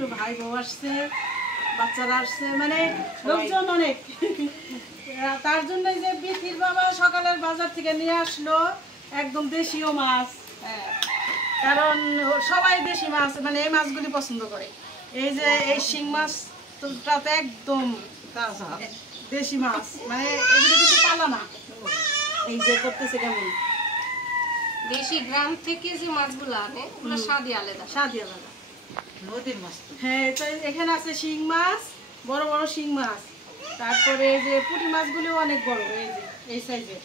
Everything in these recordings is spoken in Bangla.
ছোট ভাই বউ আসছে, বাচ্চারা আসছে, মানে লোকজন অনেক। তার জন্য যে বিথির বাবা সকালের বাজার থেকে নিয়ে আসলো একদম দেশীয় মাছ, কারণ সবাই দেশি মাছ, মানে এই মাছগুলি পছন্দ করে। এই যে এই শিং মাছটা তো একদম দেশি মাছ, মানে এগুলো কিন্তু পালা না। এই যে করতেছে কেমন দেশি গ্রাম থেকে যে মাছগুলো আনে ওগুলো স্বাদই আলাদা, স্বাদই আলাদা। নদীর মাছ, হ্যাঁ। তো এখানে আছে শিং মাছ, বড় বড় শিং মাছ, তারপরে এই যে পুঁটি মাছগুলো অনেক বড়, এই যে এই সাইজের।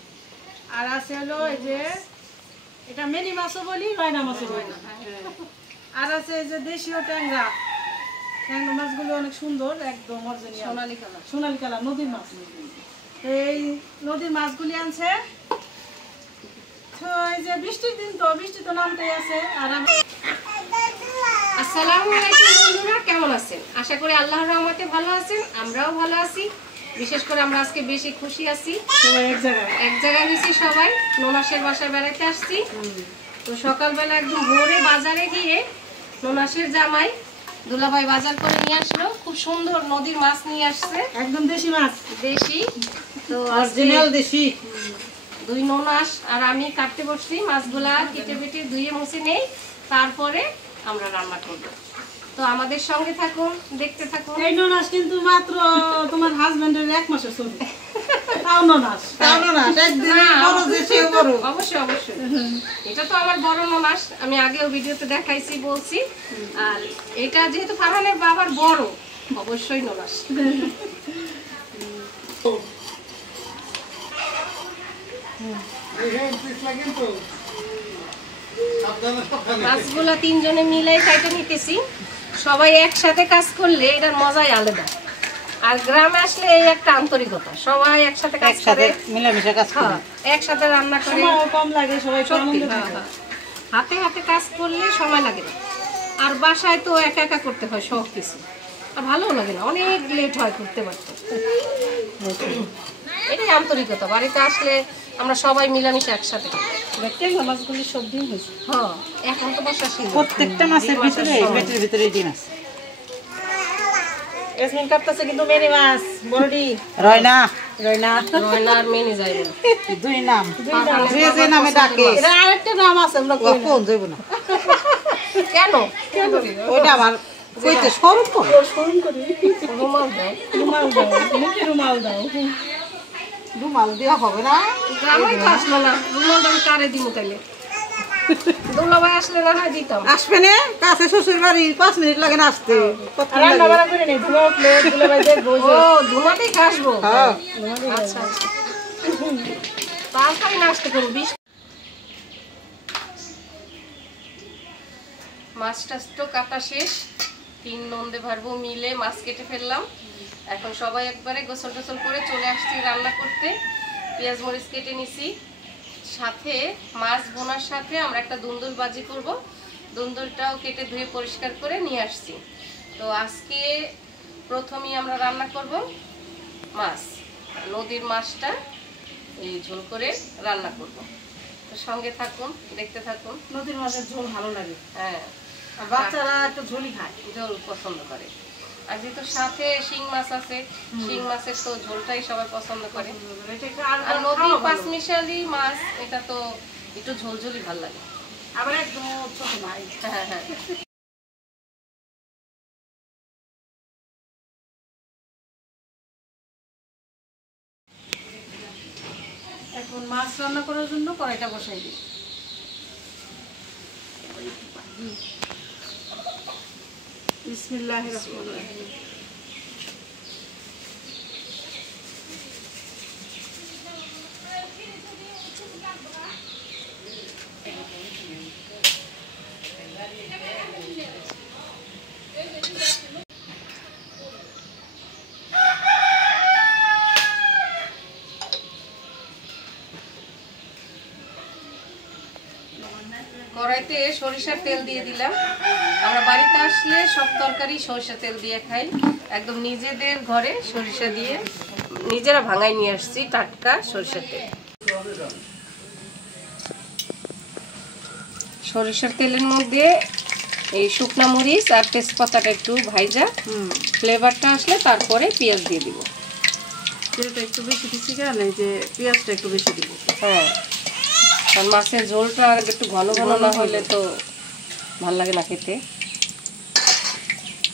আর আছে হলো এই যে এটা মেনি মাছও বলি, রয়না মাছও বলি। আর আছে এই যে দেশীয় ট্যাংরা, ট্যাংরা মাছগুলো অনেক সুন্দর, একদম অরিজিনাল সোনালী কালার, সোনালী কালার নদীর মাছ। এই নদীর মাছগুলি আনছে। তো এই যে বৃষ্টির দিন, তো বৃষ্টি তো নামতেই আছে। আর আসসালামু আলাইকুম বন্ধুরা, কেমন আছেন? আশা করি আল্লাহর রহমতে ভালো আছেন, আমরাও ভালো আছি। বিশেষ করে আমরা আজকে বেশি খুশি আছি, এক জায়গায় হয়েছি সবাই, ননাসের বাসায় বেড়াতে আসছি। তো সকালবেলা একদম ভোরে বাজারে গিয়ে ননাসের জামাই দুলাভাই বাজার করে নিয়ে আসলো, খুব সুন্দর নদীর মাছ নিয়ে আসছে, একদম দেশি মাছ, দেশি। তো অরিজিনাল দেশি। দুই ননাস আর আমি কাটতে বসছি, মাছগুলা কেটে বেটে ধুয়ে মুছে নেই, তারপরে আমরা রান্না করব। তো আমাদের সঙ্গে থাকুন, দেখতে থাকুন। এই ননাস কিন্তু মাত্র তোমার হাজবেন্ডের 1 মাসের ছোট। তাও ননাস, তাও ননাস, একদিন বড় দেশি বড়। অবশ্যই অবশ্যই, এটা তো আমার বড় ননাস, আমি আগেও ভিডিওতে দেখাইছি, বলছি। আর এটা যেহেতু ফারহানের বাবার বড়, অবশ্যই ননাস। মাছগুলা তিনজনে মিলাই কাটে নিতেছি, সবাই একসাথে কাজ করলে এটার মজাই আলাদা। আর গ্রামে আসলে এই একটা আন্তরিকতা, সবাই একসাথে কাজ করে, মিলামিশা কাজ করে, একসাথে রান্না করে, কম লাগে, সবাই হাতে হাতে কাজ করলে সময় লাগে না। আর বাসায় তো একা একা করতে হয় সব কিছু, আর ভালোও লাগে না, অনেক লেট হয় করতে পারতে। এটাই আন্তরিকতা, বাড়িতে আসলে আমরা সবাই মিলামিশে একসাথে। মাছগুলি সব ডিম হয়েছে, হ্যাঁ এখন তো বর্ষা সিজন, প্রত্যেকটা মাছের ভিতরে পেটের ভিতরে ডিম আছে। এসমিন কাটতেছে কিন্তু মেনি মাছ, বড়ডি, রয়না, রয়না, রয়না আর মেনে যাইবে না, দুই নাম, যে যে নামে ডাকে। এর আরেকটা নাম আছে, আমরা কোন যাইব না। কেন কেন ওইটা আমার কইতে শরম করে, শরম করে। রুমাল দাও, রুমাল দাও, মুখে রুমাল দাও। রুমাল দেওয়া হবে না, গ্রামে তো আসলো না, রুমাল দাও কারে দিব তাইলে? দুলাভাই আসলে না হয় দিতাম। আসবে না, কাছে শ্বশুর বাড়ি 5 মিনিট লাগে না আসতে। রান্না বান্না করে নেই, ধুমা উঠলে দুলাভাই দেখবো। ও ধুমাতেই খাসবো, হ্যাঁ আচ্ছা আচ্ছা, তাড়াতাড়ি নাস্তা করবো। মাছ টাছ তো কাটা শেষ, 3 নন্দে ভারবো মিলে মাছ কেটে ফেললাম। এখন সবাই একবারে গোসল টোসল করে চলে আসছি রান্না করতে। পেঁয়াজ মরিচ কেটে নিছি, সাথে মাছ ভোনার সাথে আমরা একটা দুন্দুল ভাজি করব। দুন্দুলটাও কেটে ধুয়ে পরিষ্কার করে নিয়ে আসছি। তো আজকে প্রথমেই আমরা রান্না করব মাছ, নদীর মাছটা এই ঝোল করে রান্না করব। তো সঙ্গে থাকুন, দেখতে থাকুন। নদীর মাছের ঝোল ভালো লাগে, হ্যাঁ, আর বাচ্চারা একটু ঝোলই খায়, ঝোল পছন্দ করে। আর যেহেতু সাথে শিং মাছ আছে, শিং মাছের তো ঝোলটাই সবাই পছন্দ করে। আর নদীর পাঁচমিশালি মাছ, এটা তো একটু ঝোলঝোলই ভালো লাগে। আবার একদম ছোট ভাই। হ্যাঁ হ্যাঁ, এখন মাছ রান্না করার জন্য কড়াইটা বসাই দিই। বিসমিল্লাহির রহমানির রহিম। কড়াইতে সরিষার তেল দিয়ে দিলাম। আমরা বাড়িতে আসলে সব তরকারি সরিষা তেল দিয়ে খাই, একদম নিজেদের ঘরে সরিষা দিয়ে নিজেরা ভাঙাই নিয়ে আসছি টাটকা সরিষার তেল। সরিষার তেলের মধ্যে এই শুকনা মরিচ আর তেজপাতাটা একটু ভাইজা ফ্লেভারটা আসলে তারপরে পেঁয়াজ দিয়ে দিব। তেলটা একটু বেশি দিচ্ছি কেন, এই যে পেঁয়াজটা একটু বেশি দিব। হ্যাঁ, কারণ মাছের ঝোলটা আর একটু ঘন ঘন না হলে তো ভাল লাগে না খেতে।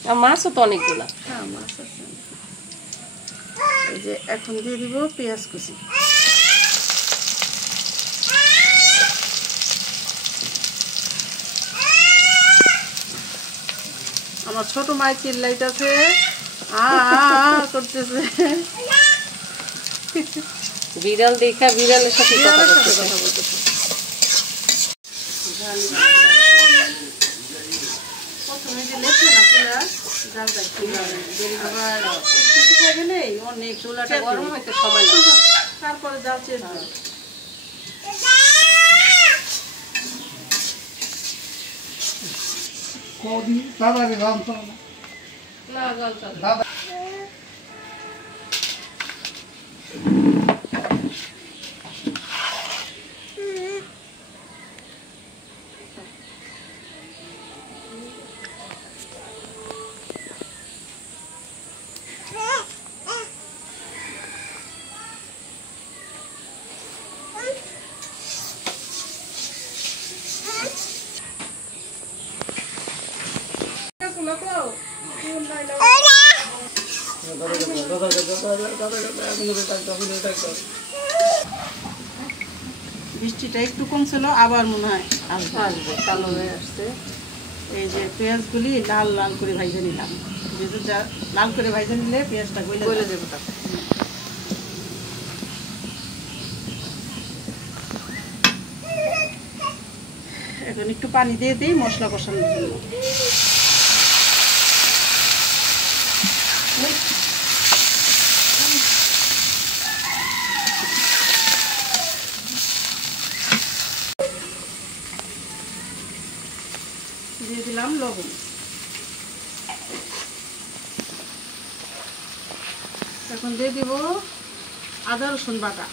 আর মাছও তো অনেকগুলো। হ্যাঁ, মাছ আছে। এই যে এখন দিয়ে দিব পেঁয়াজ কুচি। আমার ছোট মাই চিল্লাইতেছে, করতেছে। বিড়াল দেখা বিড়ালের সাথে কথা বলতেছে। প্রথমে যে লেখে না পুরা জাল আবার একটু শুকিয়ে গেলেই অনেক চুলাটা গরম হইতে সময় লাগে। তারপরে জাল চেয়ে না জল চল। বৃষ্টিটা একটু কমছিল, আবার মনে হয় আসবে, কালো হয়ে আসছে। এই যে পেঁয়াজগুলি লাল লাল করে ভাইজে নিলাম, যেহেতু লাল করে ভাইজে নিলে পেঁয়াজটা গলে যাবে। এখন একটু পানি দিয়ে দিই মশলা কষানোর জন্য। দিয়ে দিলাম লবণ। এখন দিয়ে দিব আদা রসুন বাটা।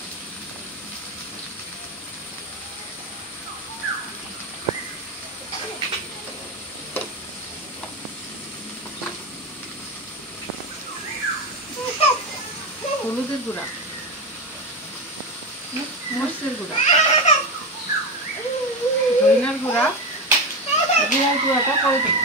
হলুদের গুঁড়া, মরিচের গুঁড়া, ধনিয়ার গুঁড়া, জিরার গুঁড়াটা করে দেব।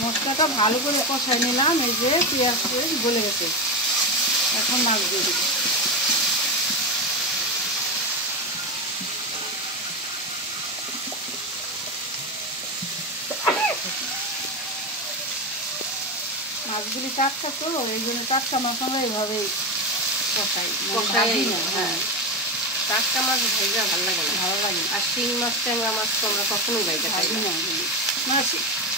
মশলাটা ভালো করে কষাই নিলাম। এই যে পেঁয়াজ গলে গেছে, এখন মাছ দিয়ে দিব। মাছগুলি টাটকা তো, এই জন্য টাটকা মাছ আমরা এইভাবেই কষাই। হ্যাঁ, টাটকা মাছ ভাইজা ভালো লাগে না। ভালো লাগে। আর শিং মাছ ট্যাংরা মাছ তো আমরা কখনোই ভাইজা খাই না। মাছ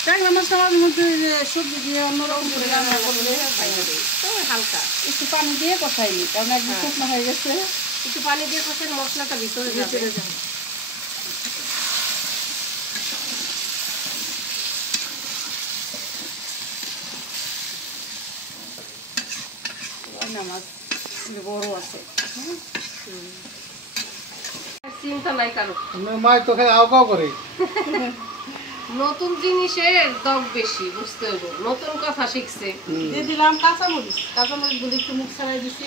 ট্যাংরা মাছটা মাঝে মধ্যে যে সবজি দিয়ে অন্যরকম করে রান্না করলে ভাইজা দিই তো হালকা একটু পানি দিয়ে কষাইনি, কারণ একদম শুকনো হয়ে গেছে। একটু পানি দিয়ে কষাই মশলাটা ভিতরে যাবে। মাছ বড় আছে, চিন্তা নাই কারো। মাছ তো খালি আওকাও করে। নতুন জিনিসের দম বেশি, বুঝতে হবে, নতুন কথা শিখছে। দিয়ে দিলাম কাঁচামরিচ। কাঁচামরিচগুলি একটু মুখ ছাড়াই দিছি।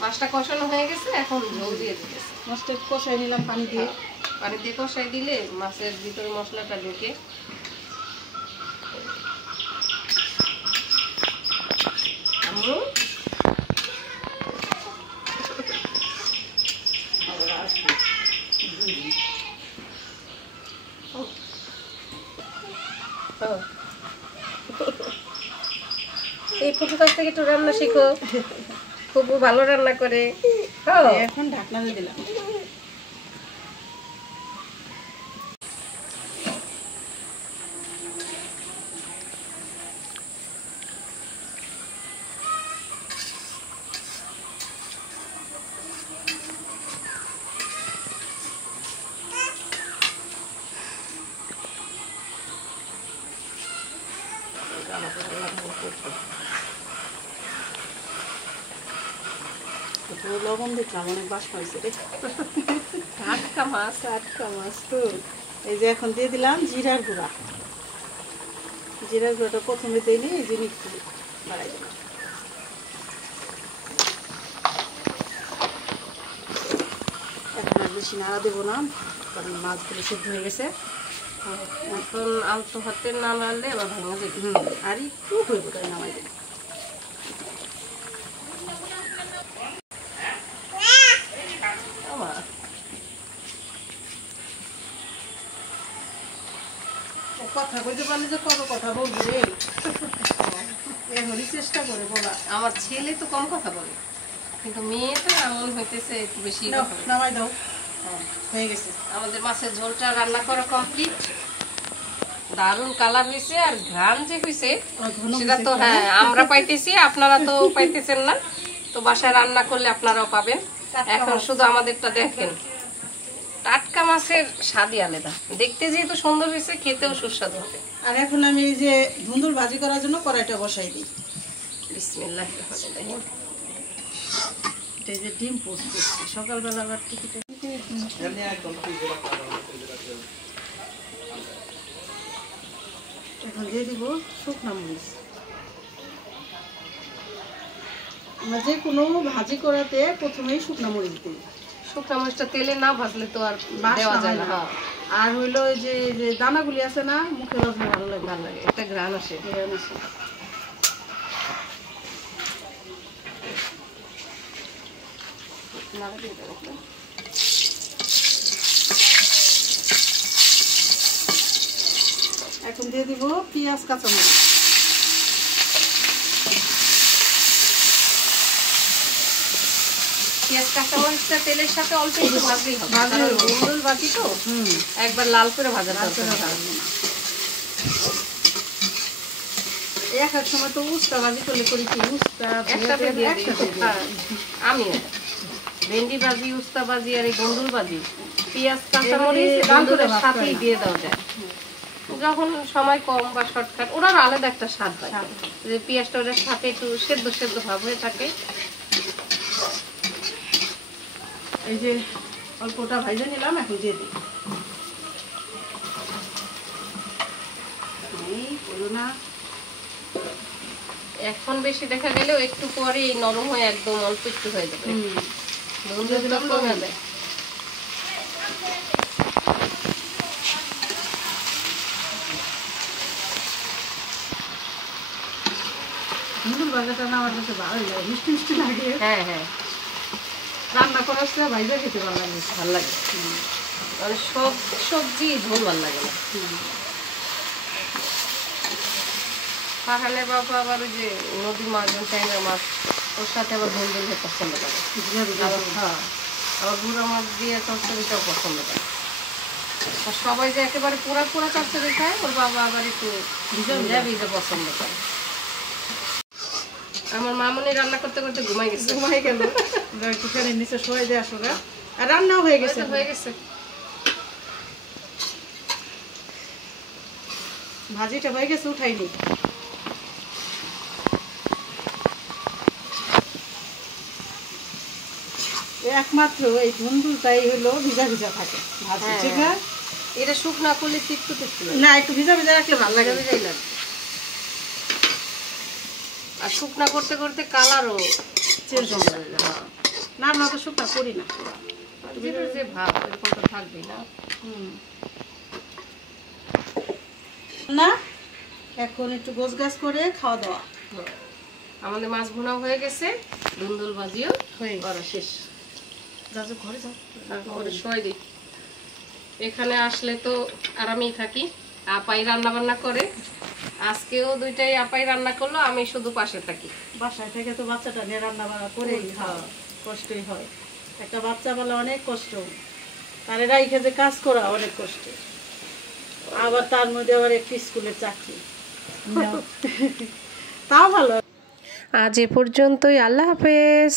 মাছটা কষানো হয়ে গেছে, এখন ঝোল দিয়ে দিতেছে। মাছটা কষাই নিলাম পানি দিয়ে। পানি দিয়ে কষাই দিলে মাছের ভিতরে মশলাটা ঢুকে। আম্মু এই ফুটু কাছ থেকে একটু রান্না শিখো, খুব ভালো রান্না করে। এখন ঢাকনা দিয়ে দিলাম। লবণ দেখলাম অনেক বাসনা হয়েছে রে। টাটকা মাছ। টাটকা মাছ তো। এই যে এখন দিয়ে দিলাম জিরার গুঁড়া। জিরার গুঁড়াটা প্রথমে দিইনি, এই যে একটু বাড়াই দিলাম। এখন আর বেশি নাড়া দেবো না, কারণ মাছগুলো সিদ্ধ হয়ে গেছে। এখন আলতো হাতে না নাড়লে আবার ভাঙা যাবে। আর একটু হইব তাই নামাই দেবো। কথা কইতে পারলে যে কত কথা বলবো রে, এখনই চেষ্টা করে বলা। আমার ছেলে তো কম কথা বলে, কিন্তু মেয়েটা এমন হইতেছে একটু বেশি কথা বলে। নামাই দাও, হয়ে গেছে আমাদের মাছের ঝোলটা রান্না করা কমপ্লিট। দারুণ কালার হয়েছে, আর ঘ্রাণ যে হয়েছে সেটা তো হ্যাঁ আমরা পাইতেছি, আপনারা তো পাইতেছেন না। তো বাসায় রান্না করলে আপনারাও পাবেন। এখন শুধু আমাদেরটা দেখেন, টাটকা মাছের স্বাদই আলাদা। দেখতে যেহেতু সুন্দর হয়েছে, খেতেও সুস্বাদু হবে। আর এখন আমি এই যে ধুন্দুল ভাজি করার জন্য কড়াইটা বসাই দিই। বিসমিল্লাহ। এই যে ডিম পোস্ট করছি সকালবেলা, আবার টিকিটে এখন দিয়ে দিব শুকনো মরিচ। আমরা যে কোনো ভাজি করাতে প্রথমেই শুকনো মরিচ দিই। শুকনো মরিচটা তেলে না ভাজলে তো আর দেওয়া যায় না। আর হইলো ওই যে দানাগুলি আছে না, মুখে বাজলে ভালো লাগে, ভালো লাগে, একটা ঘ্রাণ আসে। এখন দিয়ে দিব পেঁয়াজ কাঁচামরিচ। পেঁয়াজ কাঁচামরিচটা তেলের সাথে অল্প একটু ভাজলেই হবে, কারণ ধুন্দুল ভাজি তো একবার লাল করে ভাজা দরকার। এক এক সময় তো উস্তা ভাজি করলে করি কি, উস্তা একসাথে দিয়ে দিই। আমি ভেন্ডি ভাজি, উস্তা ভাজি আর এই ধুন্দুল ভাজি পেঁয়াজ কাঁচামরিচ ধুন্দুলের সাথেই দিয়ে দেওয়া যায়। যখন সময় কম বা শর্টকাট, ওনার আলাদা একটা স্বাদ পায়, যে পেঁয়াজটা ওটার সাথে একটু সেদ্ধ সেদ্ধ ভাব হয়ে থাকে। এই যে অল্পটা ভাজা নিলাম, এখন দিয়ে দিই। না এখন বেশি দেখা গেলেও একটু পরে নরম হয়ে একদম অল্প একটু হয়ে যাবে, ধুন্দুলটা কমে যায়। ধুন্দুল ভাজাটা না আমার কাছে ভালোই লাগে, মিষ্টি মিষ্টি লাগে। হ্যাঁ হ্যাঁ, রান্না করার সময় ভাজা খেতে ভালো লাগে। ভালো লাগে, মানে সব সবজি ঝোল ভালো লাগে না। পাহাড়ের বাবা আবার ওই যে নদী মাছ, ট্যাংরা মাছ, ওর সাথে আবার ধুন্দুল পছন্দ করে। হ্যাঁ, আবার গুঁড়া মাছ দিয়ে চচ্চড়িটাও পছন্দ করে। আর সবাই যে একেবারে পোড়া পোড়া চচ্চড়ি খায়, ওর বাবা আবার একটু ভিজা ভিজা পছন্দ করে। আমার মামনি রান্না করতে করতে ঘুমাই গেছে। ঘুমাই গেল, একটুখানি নিচে শোয়াই দিয়ে আসো। আর রান্নাও হয়ে গেছে, হয়ে গেছে। ভাজিটা হয়ে গেছে, উঠাইনি। একমাত্র এই ধুন্দুলটাই হলো ভিজা ভিজা থাকে ভাজি, ঠিক না? এটা শুকনা করলে তিক্ত তিক্ত না, একটু ভিজা ভিজা রাখলে ভালো লাগে। ভিজাই লাগবে। আর শুকনা করতে করতে কালারও চেঞ্জ হয়ে যায়। না, আমরা তো শুকনা করি না, যেটা যে ভাব এরকম তো থাকবেই না। না এখন একটু গোছগাছ করে খাওয়া দাওয়া। আমাদের মাছ ভুনাও হয়ে গেছে, ধুন্দুল ভাজিও হয়ে করা শেষ। যাও ঘরে যাও, তারপরে শোয় দিই। এখানে আসলে তো আরামেই থাকি, আপাই রান্না বান্না করে। আজকেও দুইটাই আপাই রান্না করলো, আমি শুধু পাশে থাকি। বাসায় থেকে তো বাচ্চাটা নিয়ে রান্না বান্না করে খাওয়া কষ্টই হয়। একটা বাচ্চা বলা অনেক কষ্ট, তার রাইখে যে কাজ করা অনেক কষ্ট, আবার তার মধ্যে আবার একটি স্কুলের চাকরি, তাও ভালো। আজ এ পর্যন্তই, আল্লাহ হাফেজ।